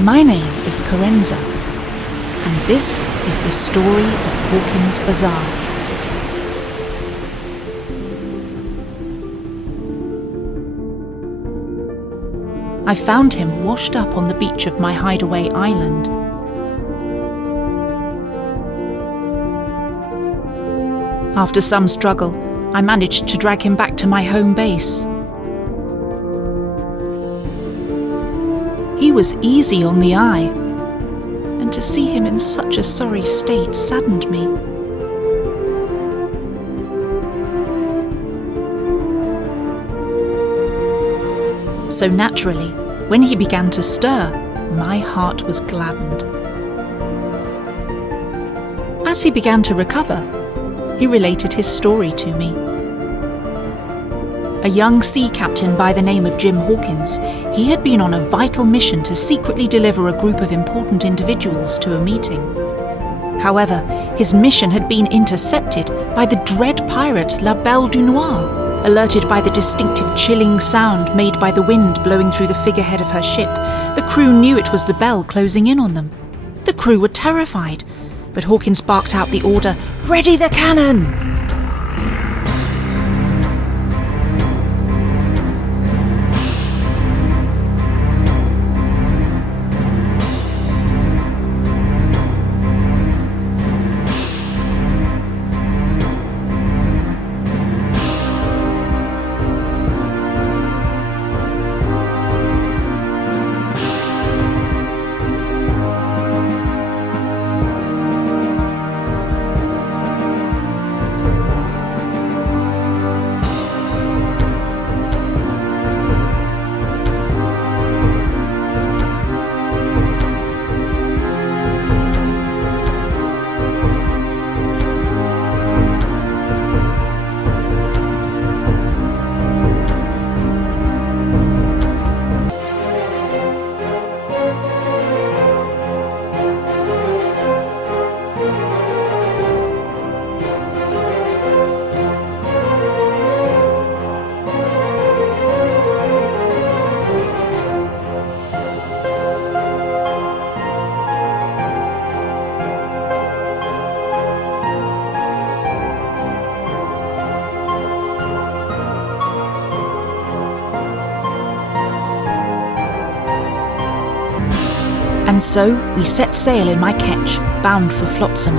My name is Carenza, and this is the story of Hawkins' Bazaar. I found him washed up on the beach of my hideaway island. After some struggle, I managed to drag him back to my home base. He was easy on the eye, and to see him in such a sorry state saddened me. So naturally, when he began to stir, my heart was gladdened. As he began to recover, he related his story to me. A young sea captain by the name of Jim Hawkins, he had been on a vital mission to secretly deliver a group of important individuals to a meeting. However, his mission had been intercepted by the dread pirate Belle du Noir. Alerted by the distinctive chilling sound made by the wind blowing through the figurehead of her ship, the crew knew it was the Belle closing in on them. The crew were terrified, but Hawkins barked out the order, "Ready the cannon!" And so we set sail in my ketch, bound for Flotsam.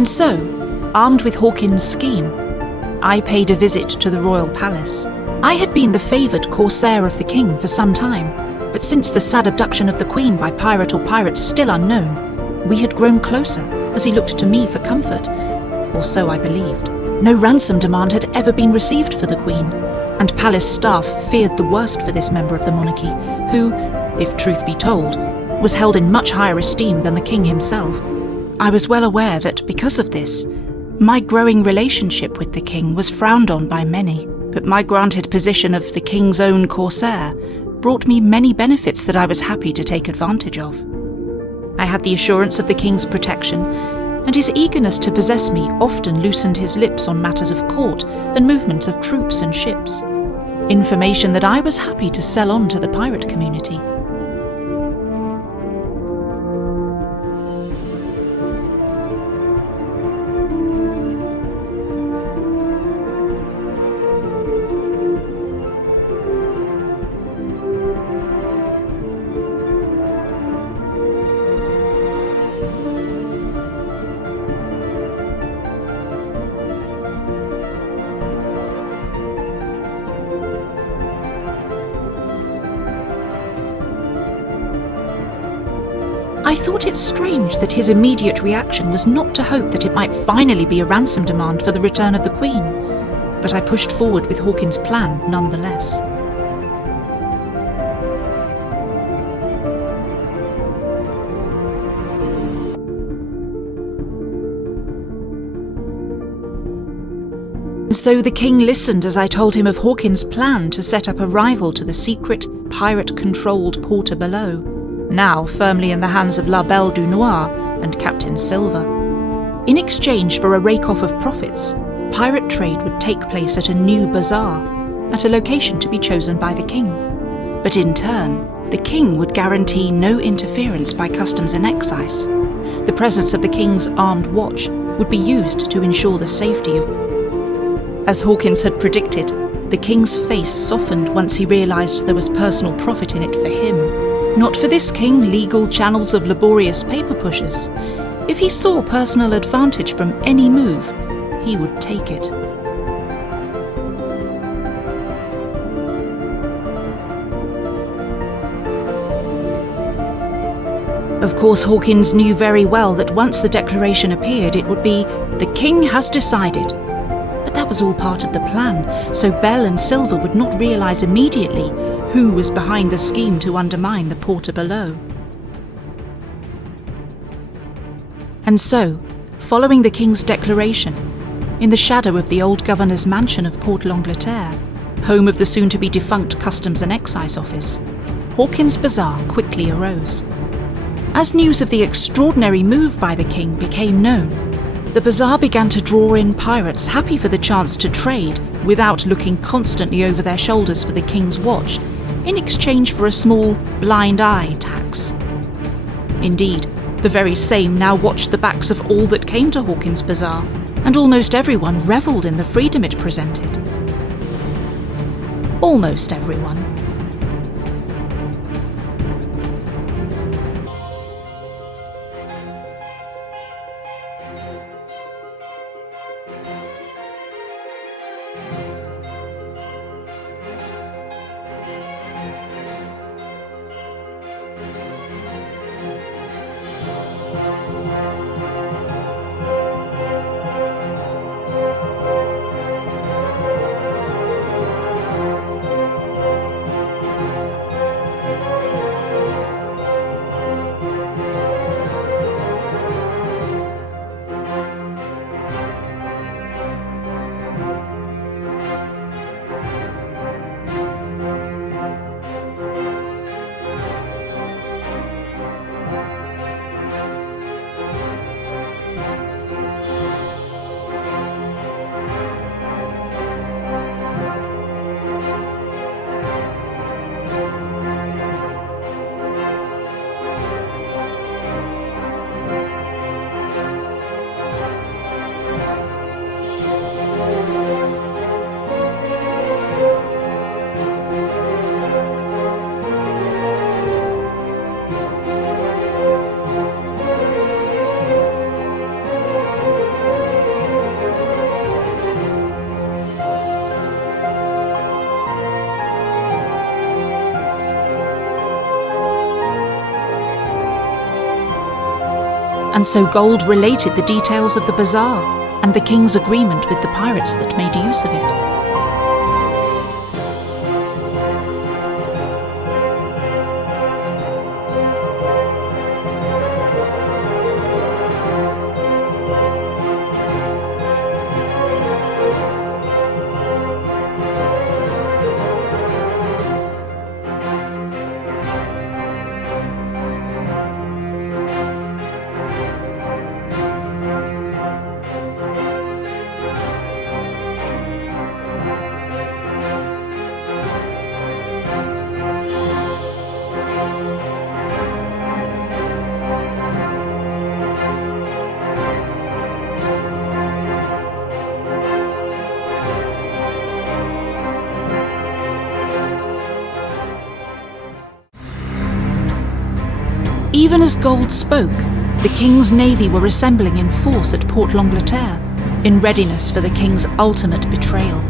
And so, armed with Hawkins' scheme, I paid a visit to the royal palace. I had been the favoured corsair of the king for some time, but since the sad abduction of the queen by pirate or pirates still unknown, we had grown closer as he looked to me for comfort, or so I believed. No ransom demand had ever been received for the queen, and palace staff feared the worst for this member of the monarchy, who, if truth be told, was held in much higher esteem than the king himself. I was well aware that because of this, my growing relationship with the king was frowned on by many, but my granted position of the king's own corsair brought me many benefits that I was happy to take advantage of. I had the assurance of the king's protection, and his eagerness to possess me often loosened his lips on matters of court and movement of troops and ships. Information that I was happy to sell on to the pirate community. I thought it strange that his immediate reaction was not to hope that it might finally be a ransom demand for the return of the Queen, but I pushed forward with Hawkins' plan nonetheless. So the king listened as I told him of Hawkins' plan to set up a rival to the secret, pirate-controlled Porter Below, now firmly in the hands of Belle du Noir and Captain Silver. In exchange for a rake-off of profits, pirate trade would take place at a new bazaar, at a location to be chosen by the king. But in turn, the king would guarantee no interference by customs and excise. The presence of the king's armed watch would be used to ensure the safety of... As Hawkins had predicted, the king's face softened once he realised there was personal profit in it for him. Not for this king legal channels of laborious paper pushers. If he saw personal advantage from any move, he would take it. Of course, Hawkins knew very well that once the declaration appeared, it would be, "The king has decided." But that was all part of the plan, so Belle and Silver would not realise immediately who was behind the scheme to undermine the Porter Below. And so, following the king's declaration, in the shadow of the old governor's mansion of Port l'Angleterre, home of the soon-to-be defunct Customs and Excise Office, Hawkins' Bazaar quickly arose. As news of the extraordinary move by the king became known, the bazaar began to draw in pirates happy for the chance to trade without looking constantly over their shoulders for the king's watch, in exchange for a small blind eye tax. Indeed, the very same now watched the backs of all that came to Hawkins' Bazaar, and almost everyone revelled in the freedom it presented. Almost everyone. and so Gold related the details of the bazaar and the king's agreement with the pirates that made use of it. Even as Gold spoke, the king's navy were assembling in force at Port l'Angleterre, in readiness for the king's ultimate betrayal.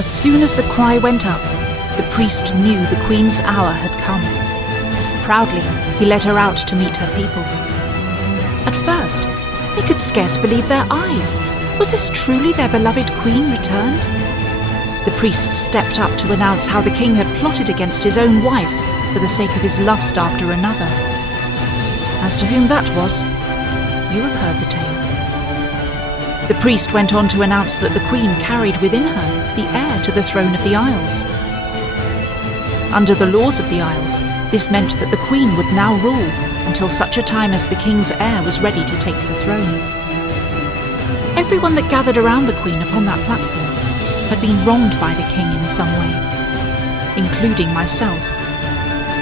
As soon as the cry went up, the priest knew the Queen's hour had come. Proudly, he led her out to meet her people. At first, they could scarce believe their eyes. Was this truly their beloved Queen returned? The priest stepped up to announce how the king had plotted against his own wife for the sake of his lust after another. As to whom that was, you have heard the tale. The priest went on to announce that the Queen carried within her the heir to the throne of the Isles. Under the laws of the Isles, this meant that the Queen would now rule until such a time as the king's heir was ready to take the throne. Everyone that gathered around the Queen upon that platform had been wronged by the king in some way, including myself.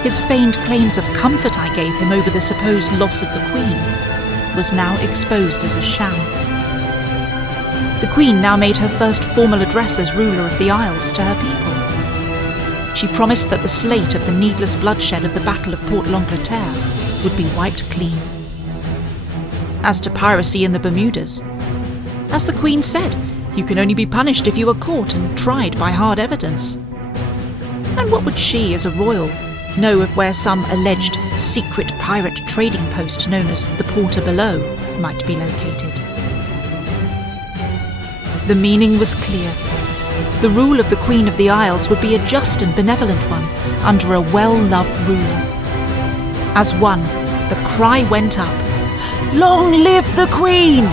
His feigned claims of comfort I gave him over the supposed loss of the Queen was now exposed as a sham. The Queen now made her first formal address as ruler of the Isles to her people. She promised that the slate of the needless bloodshed of the Battle of Port l'Angleterre would be wiped clean. As to piracy in the Bermudas, as the Queen said, you can only be punished if you are caught and tried by hard evidence. And what would she, as a royal, know of where some alleged secret pirate trading post known as the Porter Below might be located? The meaning was clear. The rule of the Queen of the Isles would be a just and benevolent one, under a well-loved ruler. As one, the cry went up, "Long live the Queen!"